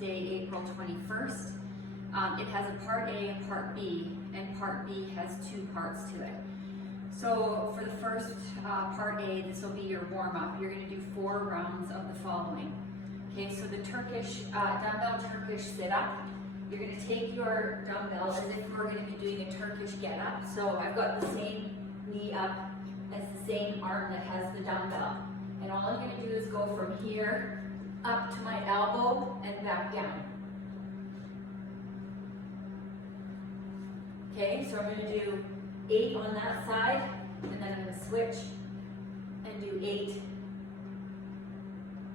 Wednesday, April 21st. It has a part A and part B, and part B has 2 parts to it. So for the first part A, this will be your warm-up. You're going to do 4 rounds of the following. Okay, so the Turkish, dumbbell Turkish sit-up. You're going to take your dumbbell as if we're going to be doing a Turkish get-up. So I've got the same knee up as the same arm that has the dumbbell. And all I'm going to do is go from here up to my elbow and back down. Okay, so I'm going to do 8 on that side, and then I'm going to switch and do 8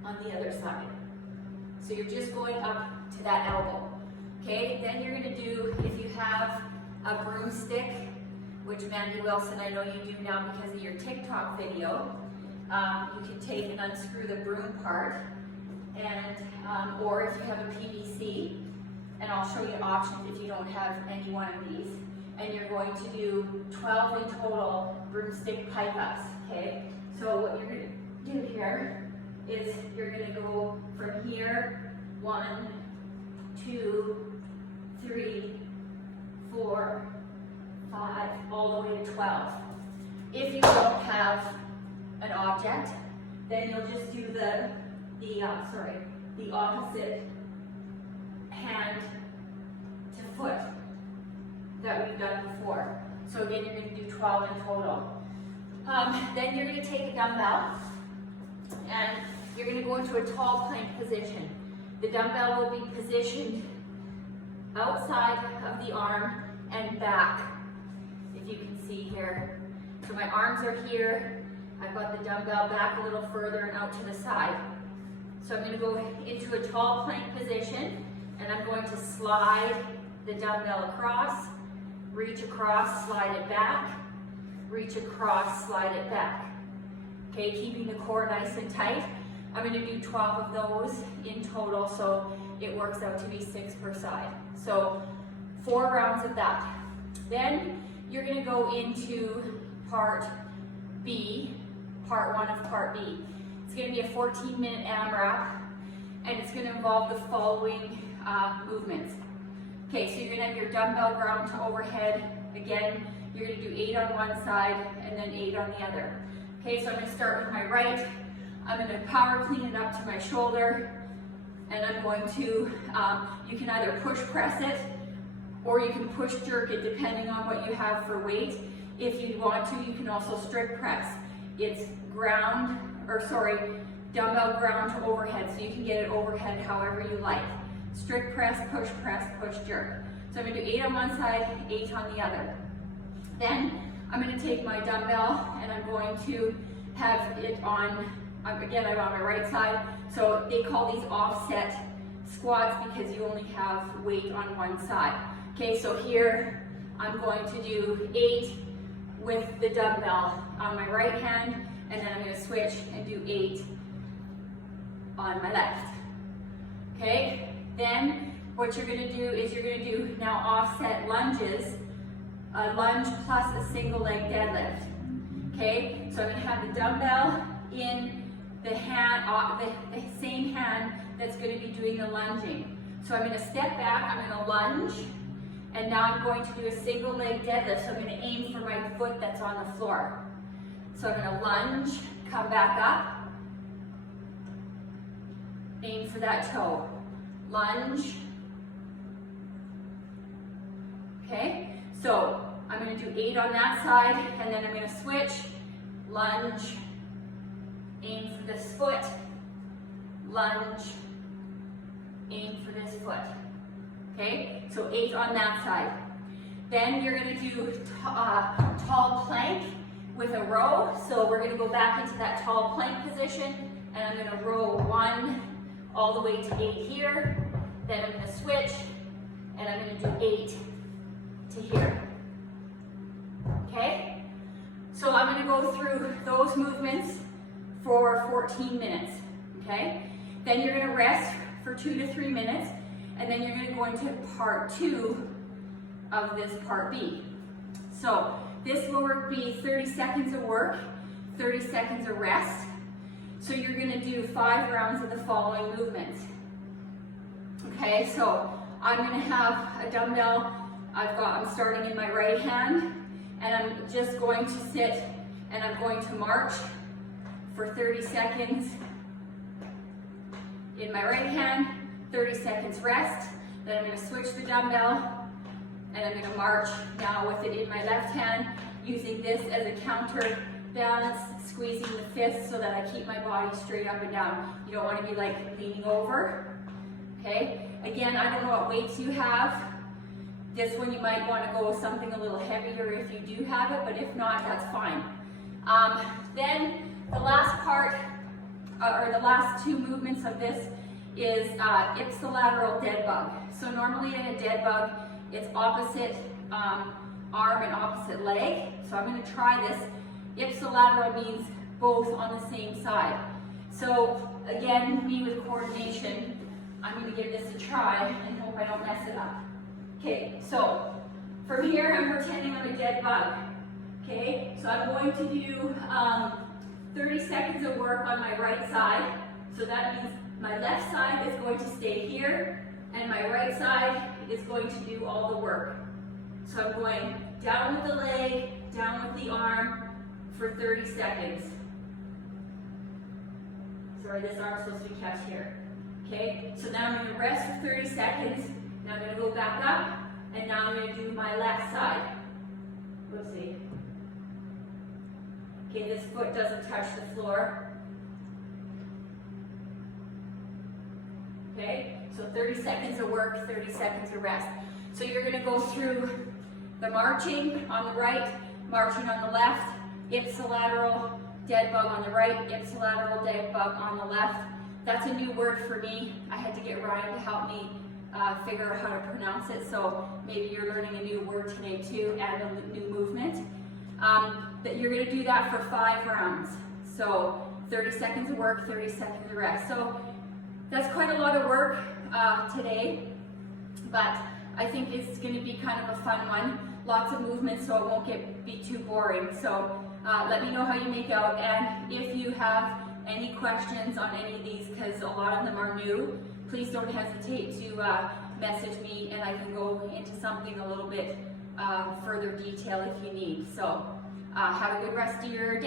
on the other side. So you're just going up to that elbow. Okay, then you're going to do, if you have a broomstick, which Mandy Wilson, I know you do now because of your TikTok video, you can take and unscrew the broom part, and or if you have a PVC, and I'll show you options if you don't have any one of these. And you're going to do 12 in total broomstick pipe ups, okay? So what you're going to do here is you're going to go from here, 1, 2, 3, 4, 5, all the way to 12. If you don't have an object, then you'll just do the opposite hand to foot that we've done before. So again, you're going to do 12 in total. Then you're going to take a dumbbell and you're going to go into a tall plank position. The dumbbell will be positioned outside of the arm and back, if you can see here. So my arms are here. I've got the dumbbell back a little further and out to the side. So I'm going to go into a tall plank position and I'm going to slide the dumbbell across, reach across, slide it back, reach across, slide it back. Okay, keeping the core nice and tight. I'm going to do 12 of those in total, so it works out to be 6 per side. So 4 rounds of that. Then you're going to go into part B, part 1 of part B. It's going to be a 14-minute AMRAP, and it's going to involve the following movements. Okay, so you're going to have your dumbbell ground to overhead. Again, you're going to do 8 on one side and then 8 on the other. Okay, so I'm going to start with my right. I'm going to power clean it up to my shoulder, and I'm going to, you can either push press it or you can push jerk it depending on what you have for weight. If you want to, you can also strict press. It's dumbbell ground to overhead, so you can get it overhead however you like. Strict press, push jerk. So I'm going to do 8 on one side, 8 on the other. Then I'm going to take my dumbbell and I'm going to have it on, again, I'm on my right side. So they call these offset squats because you only have weight on one side. Okay, so here I'm going to do 8 with the dumbbell on my right hand, and then I'm going to switch and do 8 on my left. Okay, then what you're going to do is you're going to do now offset lunges, a lunge plus a single leg deadlift. Okay, so I'm going to have the dumbbell in the hand, the same hand that's going to be doing the lunging. So I'm going to step back, I'm going to lunge, and now I'm going to do a single leg deadlift. So I'm going to aim for my foot that's on the floor. So I'm going to lunge, come back up, aim for that toe, lunge. Okay, so I'm going to do 8 on that side, and then I'm going to switch, lunge, aim for this foot, lunge, aim for this foot. Okay, so 8 on that side. Then you're going to do tall plank with a row. So we're going to go back into that tall plank position, and I'm going to row 1 all the way to 8 here. Then I'm going to switch, and I'm going to do 8 to here. Okay, so I'm going to go through those movements for 14 minutes. Okay, then you're going to rest for 2 to 3 minutes, and then you're going to go into part 2 of this part B. So this will be 30 seconds of work, 30 seconds of rest. So you're going to do 5 rounds of the following movements. Okay, so I'm gonna have a dumbbell. I'm starting in my right hand, and I'm just going to sit and I'm going to march for 30 seconds in my right hand, 30 seconds rest. Then I'm gonna switch the dumbbell and I'm gonna march now with it in my left hand, using this as a counter balance, squeezing the fists so that I keep my body straight up and down. You don't wanna be like leaning over, okay? Again, I don't know what weights you have. This one you might wanna go with something a little heavier if you do have it, but if not, that's fine. Then the last part, or the last two movements of this is ipsilateral dead bug. So normally in a dead bug, it's opposite arm and opposite leg. So I'm going to try this. Ipsilateral means both on the same side. So again, me with coordination, I'm going to give this a try and hope I don't mess it up. Okay, so from here I'm pretending I'm a dead bug. Okay, so I'm going to do 30 seconds of work on my right side. So that means my left side is going to stay here, and my right side is going to do all the work. So I'm going down with the leg, down with the arm for 30 seconds. Sorry, this arm's supposed to be kept here. Okay, so now I'm going to rest for 30 seconds. Now I'm going to go back up, and now I'm going to do my left side. Whoopsie. Okay, this foot doesn't touch the floor. Okay, so 30 seconds of work, 30 seconds of rest. So you're going to go through the marching on the right, marching on the left, ipsilateral dead bug on the right, ipsilateral dead bug on the left. That's a new word for me. I had to get Ryan to help me figure out how to pronounce it, so maybe you're learning a new word today too, and a new movement. But you're going to do that for 5 rounds. So 30 seconds of work, 30 seconds of rest. So that's quite a lot of work today, but I think it's going to be kind of a fun one. Lots of movements, so it won't be too boring. So let me know how you make out, and if you have any questions on any of these, because a lot of them are new, please don't hesitate to message me, and I can go into something a little bit further detail if you need. So have a good rest of your day.